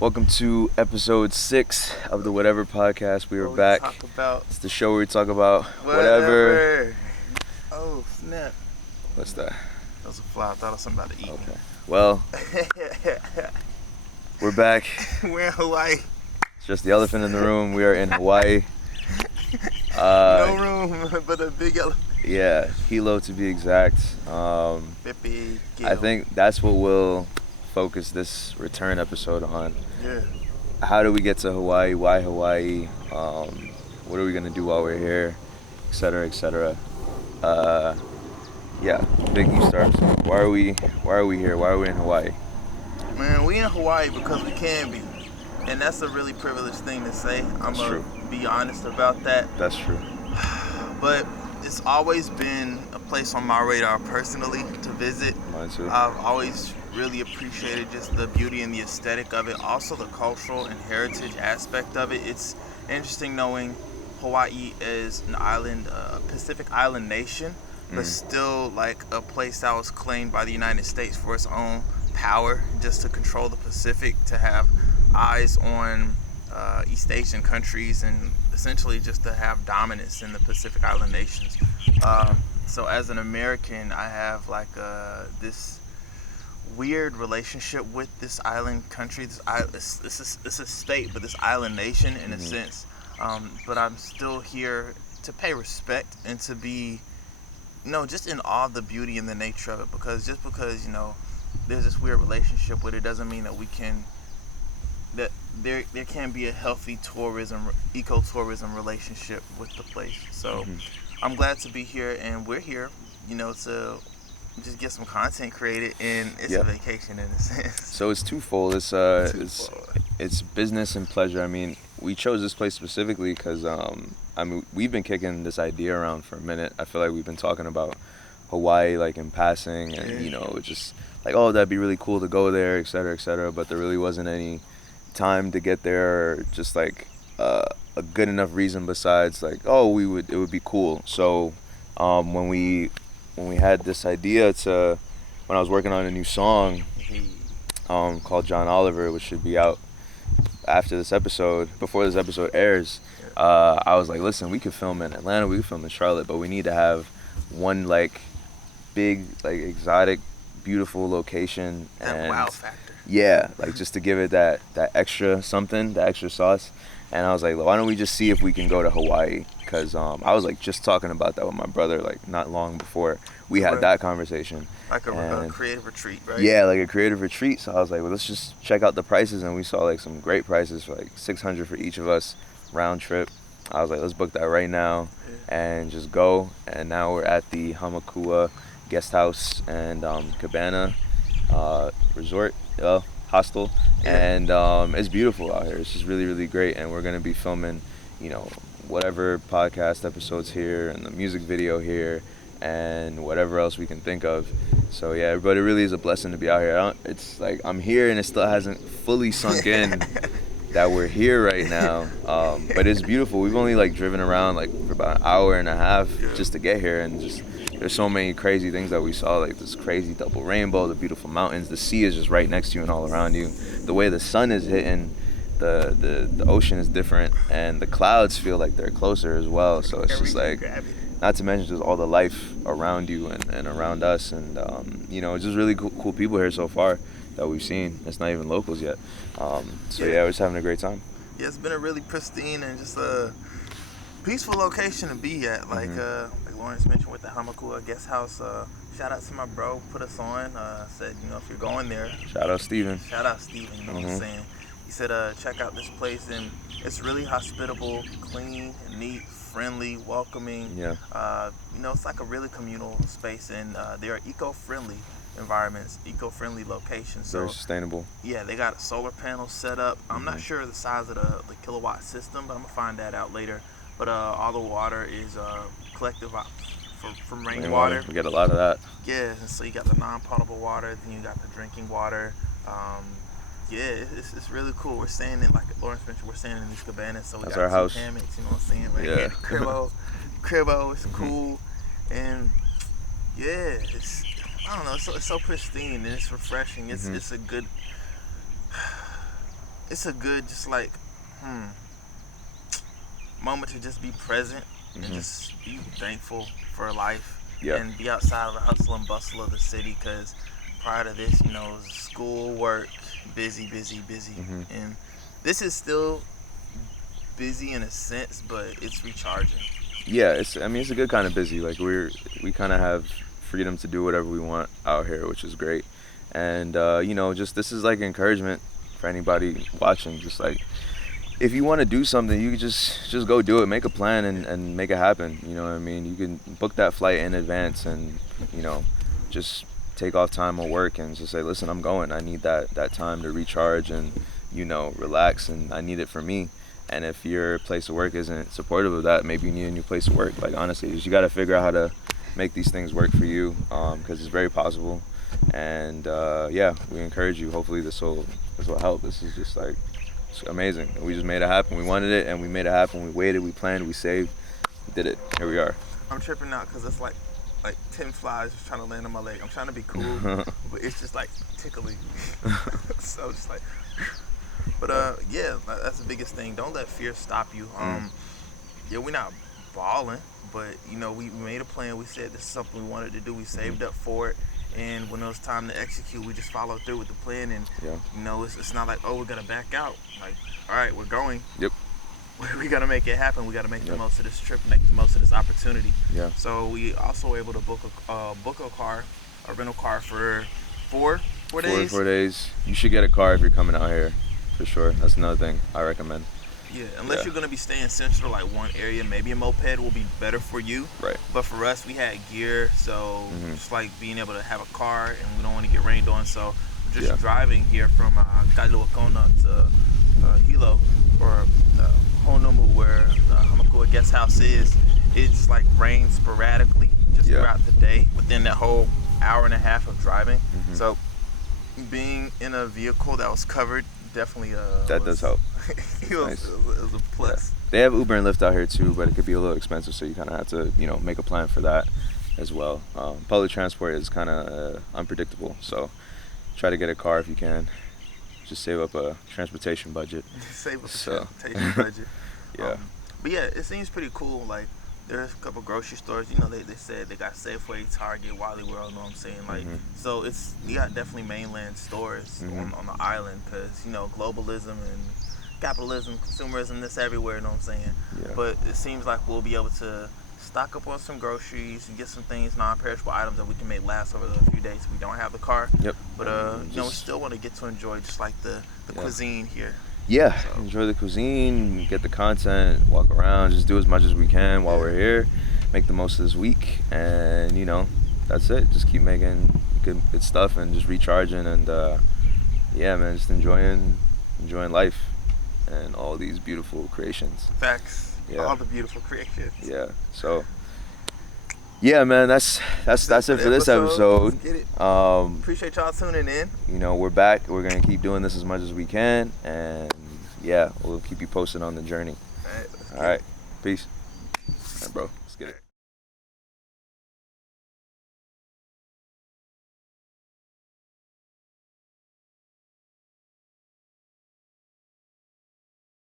Welcome to episode 6 of the Whatever podcast. We are back. It's the show where we talk about whatever. Oh, snap. What's that? That was a fly. I thought it was something about to eat. Okay. Well, we're back. We're in Hawaii. It's just the elephant in the room. We are in Hawaii. No room but a big elephant. Yeah, Hilo to be exact. I think that's what we'll focus this return episode on. Yeah. How do we get to Hawaii? Why Hawaii? What are we gonna do while we're here? Etc. Etc. Yeah, Vic, you start. Why are we here? Why are we in Hawaii? Man, we in Hawaii because we can be, and that's a really privileged thing to say. I'm gonna be honest about that. That's true. But it's always been a place on my radar personally to visit. Mine too. I've always really appreciated just the beauty and the aesthetic of it, also the cultural and heritage aspect of it. It's interesting knowing Hawaii is an island, Pacific island nation, but still like a place that was claimed by the United States for its own power, just to control the Pacific, to have eyes on East Asian countries, and essentially just to have dominance in the Pacific island nations. So as an American, I have like this weird relationship with this island country. It's a state, but this island nation in a sense. But I'm still here to pay respect and to be, just in awe of the beauty and the nature of it. Because just because, there's this weird relationship with it doesn't mean that there can be a healthy ecotourism relationship with the place. So I'm glad to be here, and we're here, to just get some content created, and it's a vacation in a sense. So it's twofold. It's business and pleasure. I mean, we chose this place specifically because we've been kicking this idea around for a minute. I feel like we've been talking about Hawaii like in passing, and just like, oh, that'd be really cool to go there, etc., etc. But there really wasn't any time to get there, or just like a good enough reason besides like, oh, it would be cool. So when we had this idea when I was working on a new song called John Oliver, which should be out before this episode airs, I was like, listen, we could film in Atlanta, we could film in Charlotte, but we need to have one like big, like exotic, beautiful location. That wow factor. Yeah, like just to give it that extra something, that extra sauce. And I was like, why don't we just see if we can go to Hawaii? Because I was like just talking about that with my brother like not long before we had that conversation. Like a creative retreat, right? Yeah, like a creative retreat. So I was like, well, let's just check out the prices. And we saw like some great prices for like $600 for each of us round trip. I was like, let's book that right now and just go. And now we're at the Hamakua Guesthouse and Cabana resort, hostel, and it's beautiful out here. It's just really, really great. And we're gonna be filming, whatever podcast episodes here, and the music video here, and whatever else we can think of. So yeah, but it really is a blessing to be out here. It's like I'm here, and it still hasn't fully sunk in that we're here right now. But it's beautiful. We've only like driven around like for about an hour and a half just to get here, and just there's so many crazy things that we saw, like this crazy double rainbow, the beautiful mountains, the sea is just right next to you and all around you. The way the sun is hitting the ocean is different, and the clouds feel like they're closer as well. So it's just like, not to mention just all the life around you and around us, and it's just really cool people here so far that we've seen. It's not even locals yet. We're just having a great time. Yeah, it's been a really pristine and just a peaceful location to be at. Like Lawrence mentioned with the Hamakua Guesthouse. Shout out to my bro, put us on. Said, if you're going there. Shout out Steven. You know what I'm saying? He said, check out this place, and it's really hospitable, clean, neat, friendly, welcoming. Yeah. It's like a really communal space, and they are eco-friendly environments, eco-friendly locations. Very sustainable. Yeah, they got a solar panel set up. I'm not sure the size of the kilowatt system, but I'm gonna find that out later. But all the water is collected from rainwater. We get a lot of that. Yeah, and so you got the non-potable water, then you got the drinking water. It's really cool. We're staying in, like Lawrence mentioned, we're staying in these cabanas, so we That's got our house. Hammocks, you know what I'm saying? Right? Yeah. Cribbo, it's cool, and it's, I don't know, it's so pristine, and it's refreshing. It's a good. it's a good just like moment to just be present and just be thankful for life and be outside of the hustle and bustle of the city, because prior to this, you know, it was school, work, busy, and this is still busy in a sense, but it's recharging. Yeah, it's a good kind of busy. Like we kind of have freedom to do whatever we want out here, which is great. And you know, just this is like encouragement for anybody watching. Just like, if you want to do something, you can just go do it. Make a plan and make it happen. You know what I mean? You can book that flight in advance and, you know, just take off time of work and just say, listen, I'm going. I need that time to recharge and, you know, relax, and I need it for me. And if your place of work isn't supportive of that, maybe you need a new place of work. Like, honestly, you got to figure out how to make these things work for you, because it's very possible. And yeah, we encourage you. Hopefully this will help. This is just like, it's amazing. We just made it happen. We wanted it, and we made it happen. We waited, we planned, we saved, we did it. Here we are. I'm tripping out because it's like 10 flies just trying to land on my leg. I'm trying to be cool, but it's just like tickling me. So just like, but yeah, that's the biggest thing. Don't let fear stop you. Yeah, we're not balling, but you know, we made a plan. We said this is something we wanted to do. We saved up for it. And when it was time to execute, we just followed through with the plan. And, you know, it's not like, oh, we're going to back out. Like, all right, we're going. Yep. We got to make it happen. We got to make the most of this trip, make the most of this opportunity. Yeah. So we also were able to book a rental car for four days. 4 days. You should get a car if you're coming out here, for sure. That's another thing I recommend. Yeah, unless you're going to be staying central, like one area, maybe a moped will be better for you. Right. But for us, we had gear, so just like being able to have a car, and we don't want to get rained on, so just driving here from Kailua to Hilo, or Honolulu, where the Hamakua Guesthouse is. It's like rains sporadically just throughout the day within that whole hour and a half of driving. So being in a vehicle that was covered definitely does help. It was a plus. Yeah. They have Uber and Lyft out here too, but it could be a little expensive, so you kind of have to, you know, make a plan for that as well. Public transport is kind of unpredictable, so try to get a car if you can. Just save up a transportation budget. Save up a transportation budget. Yeah. But yeah, it seems pretty cool. Like, there's a couple grocery stores. You know, they said they got Safeway, Target, Wally World. Know what I'm saying? Like, so you got definitely mainland stores on the island, because, you know, globalism and capitalism, consumerism, this everywhere. You know what I'm saying? Yeah. But it seems like we'll be able to stock up on some groceries and get some things, non-perishable items that we can make last over the few days we don't have the car. Yep. But you know, we still want to get to enjoy just like the cuisine here. Yeah, so enjoy the cuisine, get the content, walk around, just do as much as we can while we're here, make the most of this week, and, you know, that's it. Just keep making good stuff and just recharging, and yeah, man, just enjoying life and all these beautiful creations. Facts. Yeah. All the beautiful creations. Yeah. So yeah, man, that's it for this episode. Let's get it. Appreciate y'all tuning in. You know, we're back. We're gonna keep doing this as much as we can, and yeah, we'll keep you posted on the journey. All right. Peace. All right, bro.